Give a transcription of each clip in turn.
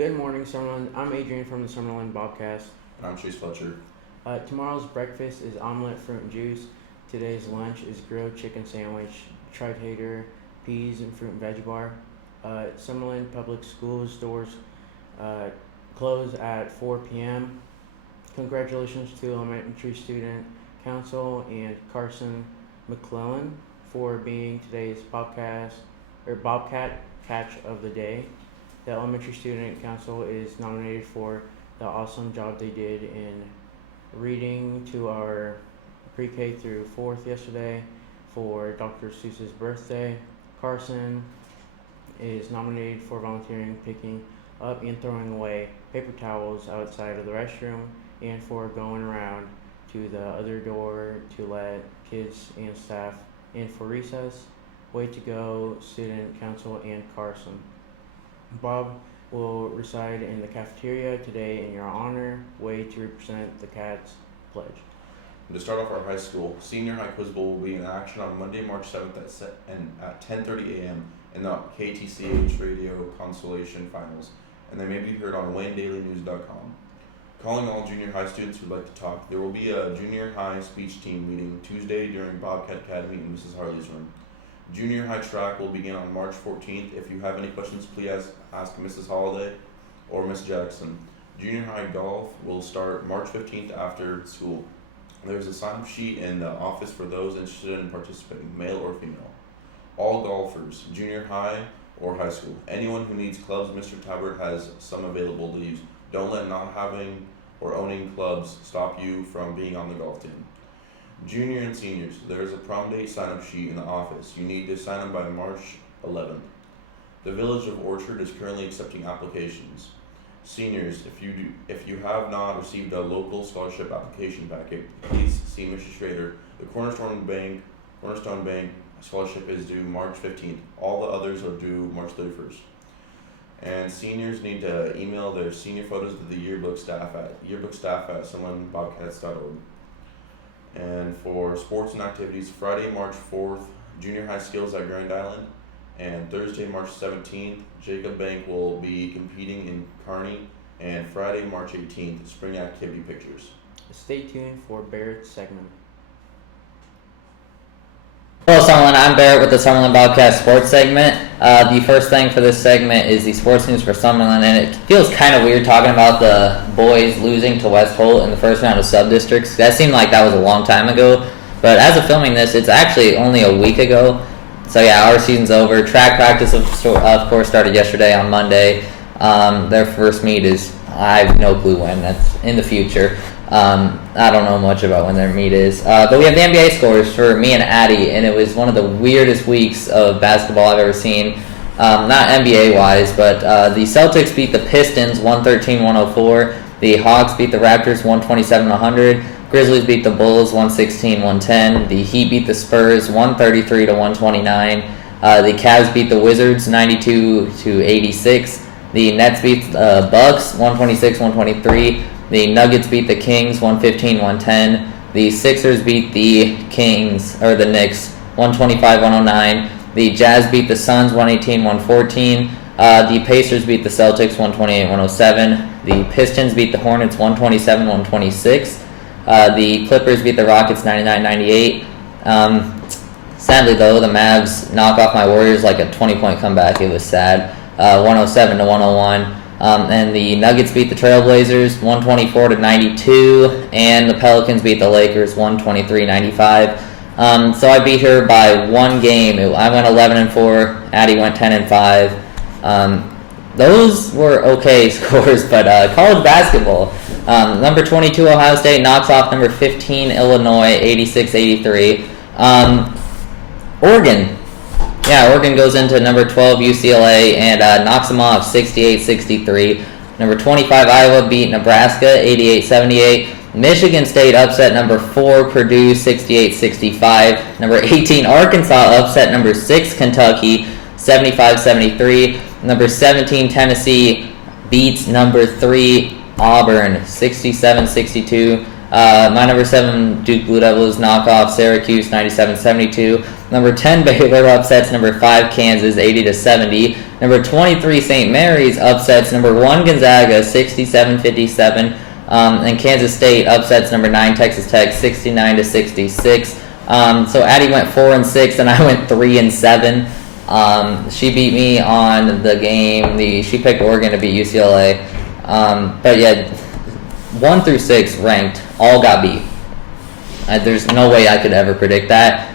Good morning, Summerlin. I'm Adrian from the Summerlin Bobcast. And I'm Chase Fletcher. Tomorrow's breakfast is omelet, fruit, and juice. Today's lunch is grilled chicken sandwich, tri-tater, peas, and fruit and veggie bar. Summerlin Public Schools doors close at 4 p.m. Congratulations to Elementary Student Council and Carson McClellan for being today's Bobcat Catch of the Day. The Elementary Student Council is nominated for the awesome job they did in reading to our pre-K through 4th yesterday for Dr. Seuss's birthday. Carson is nominated for volunteering picking up and throwing away paper towels outside of the restroom and for going around to the other door to let kids and staff in for recess. Way to go, Student Council and Carson. Bob will reside in the cafeteria today in your honor. Way to represent the Cats pledge. And to start off our high school, Senior High Quiz Bowl will be in action on Monday, March 7th at 10:30 a.m. in the KTCH Radio Consolation Finals, and they may be heard on WayneDailyNews.com. Calling all junior high students who'd like to talk, there will be a junior high speech team meeting Tuesday during Bobcat Academy in Mrs. Harley's room. Junior high track will begin on March 14th. If you have any questions, please ask Mrs. Holiday or Miss Jackson. Junior high golf will start March 15th after school. There's a sign-up sheet in the office for those interested in participating, male or female. All golfers, junior high or high school. Anyone who needs clubs, Mr. Talbert has some available to use. Don't let not having or owning clubs stop you from being on the golf team. Junior and seniors, there is a prom date sign-up sheet in the office. You need to sign up by March 11th. The Village of Orchard is currently accepting applications. Seniors, if you have not received a local scholarship application packet, please see Mr. Schrader. The Cornerstone Bank scholarship is due March 15th. All the others are due March 31st. And seniors need to email their senior photos to the yearbook staff at summerlinbobcats.org. And for sports and activities, Friday, March 4th, junior high skills at Grand Island, and Thursday, March 17th, Jacob Bank will be competing in Kearney, and Friday, March 18th, spring activity pictures. Stay tuned for Barrett's segment. Hello, Summerlin. I'm Barrett with the Summerlin Bobcast Sports segment. The first thing for this segment is the sports news for Summerlin, and it feels kind of weird talking about the boys losing to West Holt in the first round of sub-districts. That seemed like that was a long time ago, but as of filming this, it's actually only a week ago. So yeah, our season's over. Track practice, of course, started yesterday on Monday. Their first meet is, I have no clue when. That's in the future. I don't know much about when their meet is. But we have the NBA scores for me and Addie, and it was one of the weirdest weeks of basketball I've ever seen. Not NBA-wise, but the Celtics beat the Pistons 113-104. The Hawks beat the Raptors 127-100. Grizzlies beat the Bulls 116-110. The Heat beat the Spurs 133-129. The Cavs beat the Wizards 92-86. The Nets beat the Bucks 126-123. The Nuggets beat the Kings 115-110. The Sixers beat the Knicks 125-109. The Jazz beat the Suns 118-114. The Pacers beat the Celtics 128-107. The Pistons beat the Hornets 127-126. The Clippers beat the Rockets 99-98. Sadly, though, the Mavs knock off my Warriors like a 20-point comeback. It was sad. 107-101. And the Nuggets beat the Trailblazers 124-92, and the Pelicans beat the Lakers 123-95. So I beat her by one game. I went 11-4. Addie went 10-5. Those were okay scores, but college basketball. Number 22 Ohio State knocks off number 15 Illinois 86-83. Oregon goes into number 12 UCLA and knocks them off 68-63. Number 25 Iowa beat Nebraska 88-78. Michigan State upset number 4 Purdue 68-65. Number 18 Arkansas upset number 6 Kentucky 75-73. Number 17 Tennessee beats number 3 Auburn 67-62. My number 7 Duke Blue Devils knock off Syracuse 97-72. Number 10 Baylor upsets number 5 Kansas 80-70. Number 23 St. Mary's upsets number 1 Gonzaga 67-57. And Kansas State upsets number 9 Texas Tech 69-66. So Addie went 4-6 and I went 3-7. She beat me on the game. She picked Oregon to beat UCLA. But yeah, 1 through 6 ranked all got beat. There's no way I could ever predict that.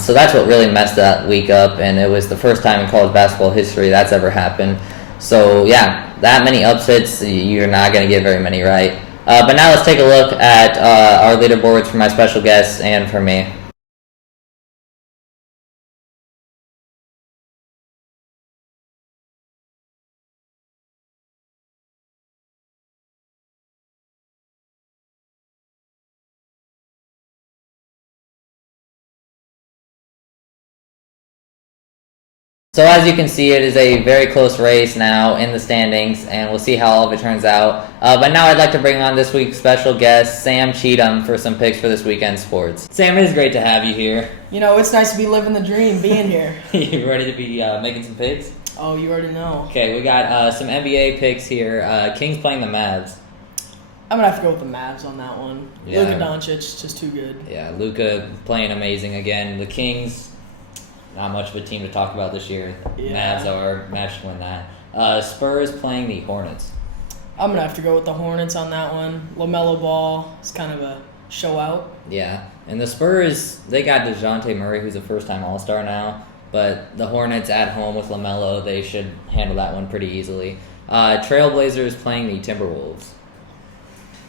So that's what really messed that week up, and it was the first time in college basketball history that's ever happened. So yeah, that many upsets, you're not going to get very many right. But now let's take a look at our leaderboards for my special guests and for me. So as you can see, it is a very close race now in the standings, and we'll see how all of it turns out. But now I'd like to bring on this week's special guest, Sam Cheatham, for some picks for this weekend's sports. Sam, it is great to have you here. You know, it's nice to be living the dream, being here. You ready to be making some picks? Oh, you already know. Okay, we got some NBA picks here. Kings playing the Mavs. I'm going to have to go with the Mavs on that one. Yeah. Luka Doncic, just too good. Yeah, Luka playing amazing again. The Kings, not much of a team to talk about this year. Yeah. Mavs should win that. Spurs playing the Hornets. I'm going to have to go with the Hornets on that one. LaMelo Ball is kind of a show out. Yeah, and the Spurs, they got DeJounte Murray, who's a first-time All-Star now, but the Hornets at home with LaMelo, they should handle that one pretty easily. Trailblazers playing the Timberwolves.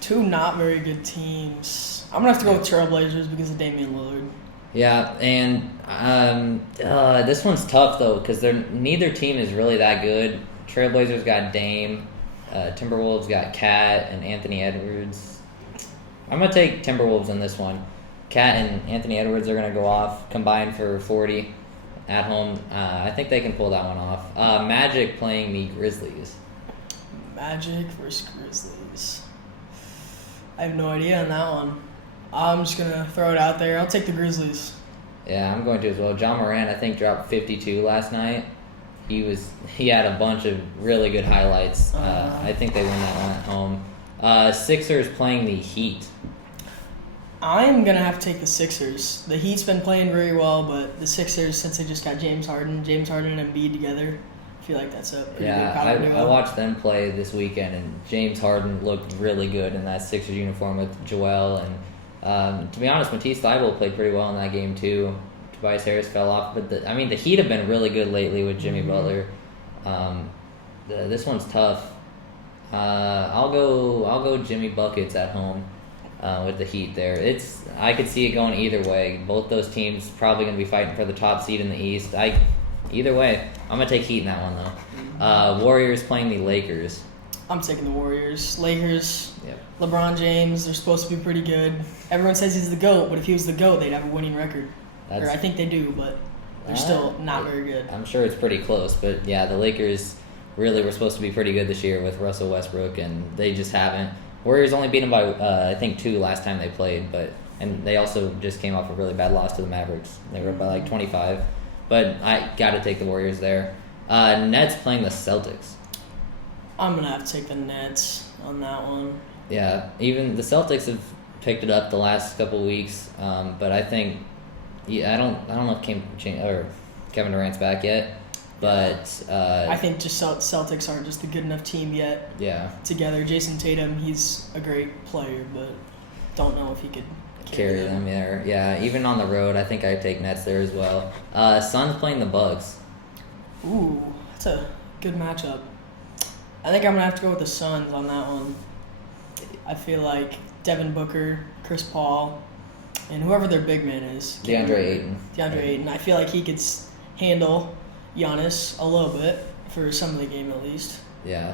Two not very good teams. I'm going to have to go with Trailblazers because of Damian Lillard. Yeah, and this one's tough, though, because neither team is really that good. Trailblazers got Dame, Timberwolves got Cat and Anthony Edwards. I'm going to take Timberwolves in this one. Cat and Anthony Edwards are going to go off, combined for 40 at home. I think they can pull that one off. Magic playing the Grizzlies. Magic versus Grizzlies. I have no idea on that one. I'm just going to throw it out there. I'll take the Grizzlies. Yeah, I'm going to as well. John Moran, I think, dropped 52 last night. He had a bunch of really good highlights. I think they win that one at home. Sixers playing the Heat. I'm going to have to take the Sixers. The Heat's been playing very well, but the Sixers, since they just got James Harden and Embiid together, I feel like that's a pretty good power duo. I watched them play this weekend, and James Harden looked really good in that Sixers uniform with Joel. And to be honest, Matisse Thybulle played pretty well in that game too. Tobias Harris fell off, but the Heat have been really good lately with Jimmy Butler. This one's tough. I'll go Jimmy Buckets at home with the Heat there. I could see it going either way. Both those teams probably going to be fighting for the top seed in the East. Either way, I'm going to take Heat in that one though. Warriors playing the Lakers. I'm taking the Warriors. Lakers, Yep. LeBron James, they're supposed to be pretty good. Everyone says he's the GOAT, but if he was the GOAT, they'd have a winning record. Or I think they do, but they're still not very good. I'm sure it's pretty close, but yeah, the Lakers really were supposed to be pretty good this year with Russell Westbrook, and they just haven't. Warriors only beat them by, I think, 2 last time they played, and they also just came off a really bad loss to the Mavericks. They were up by like 25. But I got to take the Warriors there. Nets playing the Celtics. I'm going to have to take the Nets on that one. Yeah, even the Celtics have picked it up the last couple of weeks, but I think I don't know if Kevin Durant's back yet, but I think just Celtics aren't just a good enough team yet. Yeah, together, Jason Tatum, he's a great player, but don't know if he could carry them there. Yeah, even on the road, I think I'd take Nets there as well. Suns playing the Bucks. Ooh, that's a good matchup. I think I'm going to have to go with the Suns on that one. I feel like Devin Booker, Chris Paul, and whoever their big man is. DeAndre Ayton. I feel like he could handle Giannis a little bit for some of the game at least. Yeah.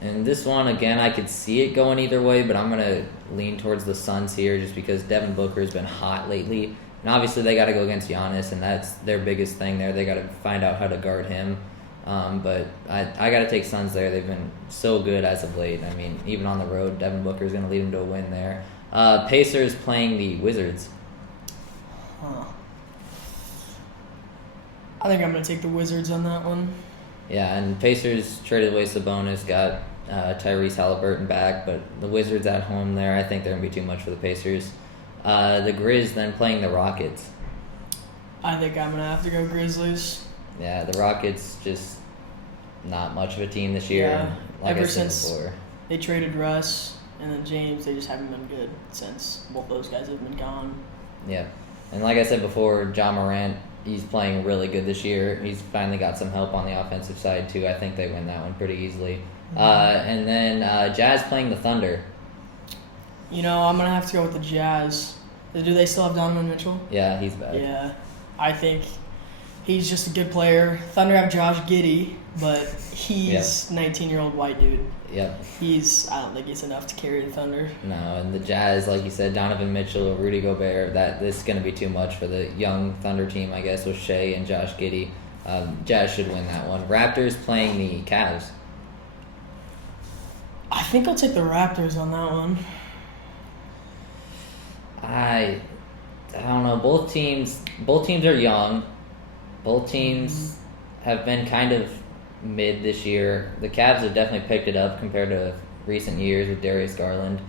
And this one, again, I could see it going either way, but I'm going to lean towards the Suns here just because Devin Booker has been hot lately. And obviously they got to go against Giannis, and that's their biggest thing there. They got to find out how to guard him. But I got to take Suns there. They've been so good as of late. I mean, even on the road, Devin Booker is going to lead them to a win there. Pacers playing the Wizards. I think I'm gonna take the Wizards on that one. Yeah, and Pacers traded away Sabonis, got Tyrese Halliburton back, but the Wizards at home there, I think they're going to be too much for the Pacers. The Grizz then playing the Rockets. I think I'm gonna have to go Grizzlies. Yeah, the Rockets just not much of a team this year. Yeah, like ever I said since- before. They traded Russ and then James. They just haven't been good since both those guys have been gone. Yeah, and like I said before, John Morant, he's playing really good this year. He's finally got some help on the offensive side too. I think they win that one pretty easily. And then Jazz playing the Thunder. You know, I'm gonna have to go with the Jazz. Do they still have Donovan Mitchell? Yeah, he's back. Yeah, I think he's just a good player. Thunder have Josh Giddey, but he's 19-year-old white dude. Yep. I don't think he's enough to carry the Thunder. No, and the Jazz, like you said, Donovan Mitchell, Rudy Gobert, this is going to be too much for the young Thunder team, I guess, with Shea and Josh Giddey. Jazz should win that one. Raptors playing the Cavs. I think I'll take the Raptors on that one. I don't know. Both teams are young. Both teams have been kind of mid this year. The Cavs have definitely picked it up compared to recent years with Darius Garland.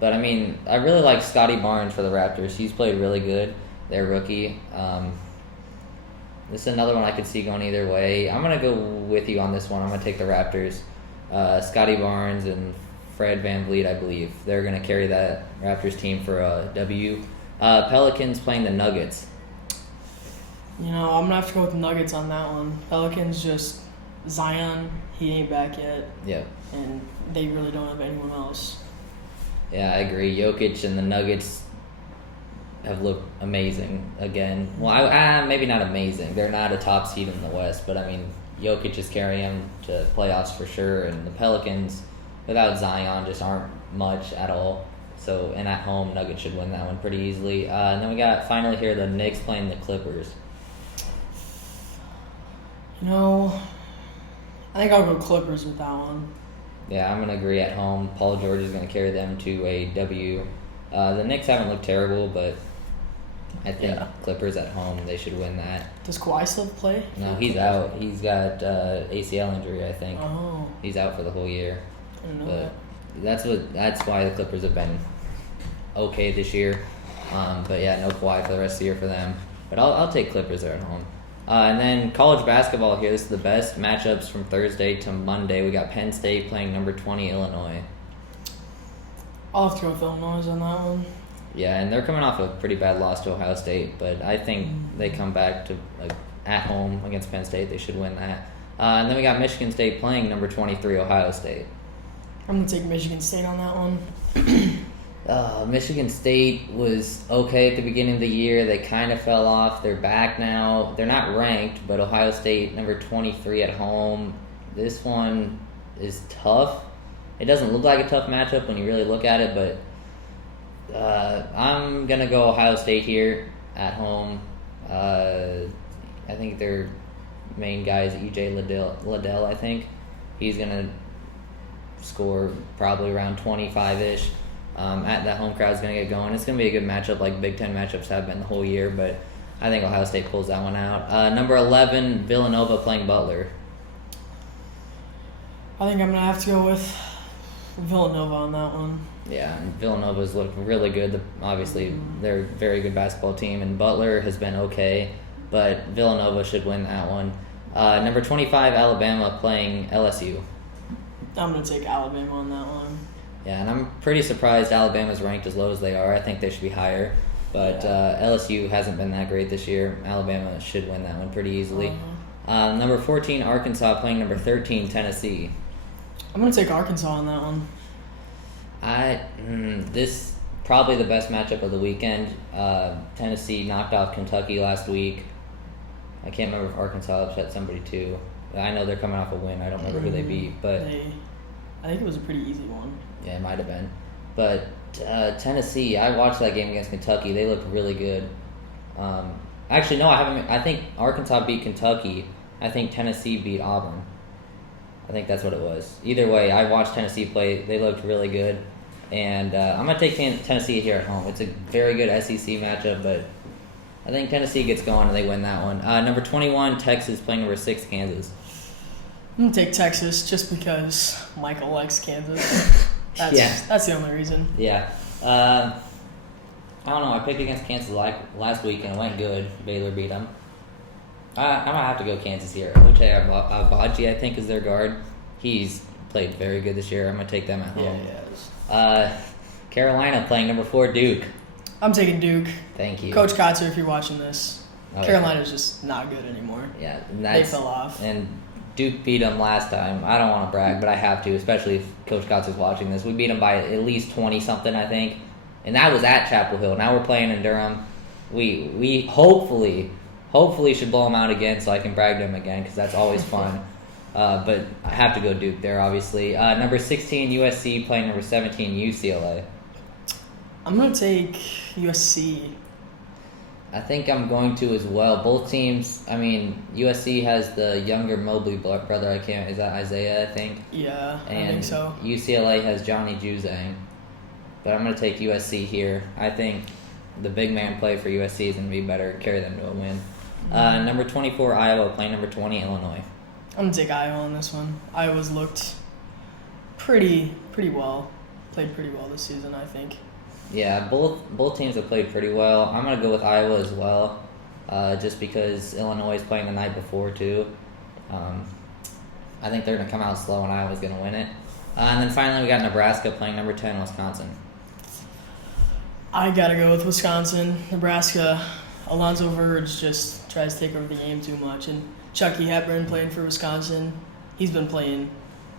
But I mean, I really like Scotty Barnes for the Raptors. He's played really good. Their rookie. This is another one I could see going either way. I'm gonna go with you on this one. I'm gonna take the Raptors. Scotty Barnes and Fred VanVleet, I believe, they're gonna carry that Raptors team for a W. Pelicans playing the Nuggets. You know, I'm gonna have to go with the Nuggets on that one. Pelicans just Zion, he ain't back yet, Yeah. and they really don't have anyone else. Yeah, I agree. Jokic and the Nuggets have looked amazing again. Well, maybe not amazing. They're not a top seed in the West, but I mean, Jokic is carrying them to playoffs for sure, and the Pelicans, without Zion, just aren't much at all. So, and at home, Nuggets should win that one pretty easily. And then we got finally here the Knicks playing the Clippers. You know, I think I'll go Clippers with that one. Yeah, I'm gonna agree. At home, Paul George is gonna carry them to a W. The Knicks haven't looked terrible, but I think Yeah. Clippers at home, they should win that. Does Kawhi still play? No, he's out. He's got ACL injury, I think. Oh, He's out for the whole year. I didn't know But that. that's why the Clippers have been okay this year. But yeah, no Kawhi for the rest of the year for them. But I'll take Clippers there at home. And then college basketball here. This is the best matchups from Thursday to Monday. We got Penn State playing number 20 Illinois. I'll have to go with Illinois on that one. Yeah, and they're coming off a pretty bad loss to Ohio State, but I think they come back to at home against Penn State. They should win that. And then we got Michigan State playing number 23 Ohio State. I'm gonna take Michigan State on that one. Michigan State was okay at the beginning of the year. They kind of fell off. They're back now. They're not ranked, but Ohio State, number 23 at home. This one is tough. It doesn't look like a tough matchup when you really look at it, but I'm going to go Ohio State here at home. I think their main guy is E.J. Liddell, I think. He's going to score probably around 25-ish. At that home crowd's going to get going. It's going to be a good matchup like Big Ten matchups have been the whole year, but I think Ohio State pulls that one out. Number 11, Villanova playing Butler. I think I'm gonna have to go with Villanova on that one. Yeah, and Villanova's looked really good. Obviously, they're a very good basketball team, and Butler has been okay, but Villanova should win that one. Number 25, Alabama playing LSU. I'm gonna take Alabama on that one. Yeah, and I'm pretty surprised Alabama's ranked as low as they are. I think they should be higher, but LSU hasn't been that great this year. Alabama should win that one pretty easily. Number 14, Arkansas playing number 13, Tennessee. I'm gonna take Arkansas on that one. This probably the best matchup of the weekend. Tennessee knocked off Kentucky last week. I can't remember if Arkansas upset somebody too. I know they're coming off a win. I don't remember who they beat, but I think it was a pretty easy one. yeah, it might have been. But Tennessee, I watched that game against Kentucky. They looked really good. Actually, no, I haven't. I think Arkansas beat Kentucky. I think Tennessee beat Auburn. I think that's what it was. Either way, I watched Tennessee play. They looked really good. And I'm going to take Tennessee here at home. It's a very good SEC matchup, but I think Tennessee gets going and they win that one. Number 21, Texas playing number 6, Kansas. I'm gonna take Texas just because Michael likes Kansas. That's the only reason. Yeah. I don't know. I picked against Kansas last week and it went good. Baylor beat them. I'm gonna have to go Kansas here. Oche Agbaji, I think, is their guard. He's played very good this year. I'm gonna take them at home. Yeah. Carolina playing number 4, Duke. I'm taking Duke. Thank you, Coach Kotzer, if you're watching this, Oh, Carolina's just not good anymore. Yeah, and They fell off. And Duke beat them last time. I don't want to brag, but I have to, especially if Coach Kotzer's watching this. We beat them by at least 20 something, I think, and that was at Chapel Hill. Now we're playing in Durham. We hopefully should blow them out again, so I can brag to them again because that's always fun. But I have to go Duke there, obviously. Number 16 USC playing number 17 UCLA. I'm gonna take USC. I think I'm going to as well. Both teams. I mean, USC has the younger Mobley brother. Is that Isaiah? I think. Yeah, I And think so. UCLA has Johnny Juzang. But I'm going to take USC here. I think the big man play for USC is going to be better, carry them to a win. Number 24, Iowa playing number 20, Illinois. I'm gonna take Iowa on this one. Iowa's looked pretty well. Played pretty well this season, I think. Yeah, both teams have played pretty well. I'm going to go with Iowa as well, just because Illinois is playing the night before too. I think they're going to come out slow and Iowa's going to win it. And then finally we got Nebraska playing number 10, Wisconsin. I gotta go with Wisconsin. Nebraska, Alonzo Verge just tries to take over the game too much. And Chucky Hepburn playing for Wisconsin, he's been playing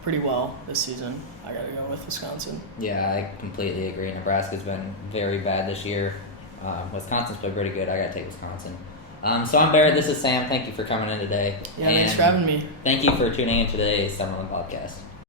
pretty well this season. I gotta go with Wisconsin. Yeah, I completely agree. Nebraska's been very bad this year. Wisconsin's played pretty good. I gotta take Wisconsin. So I'm Barrett. This is Sam. Thank you for coming in today. Yeah, thanks for having me. Thank you for tuning in to today's Summerlin Podcast.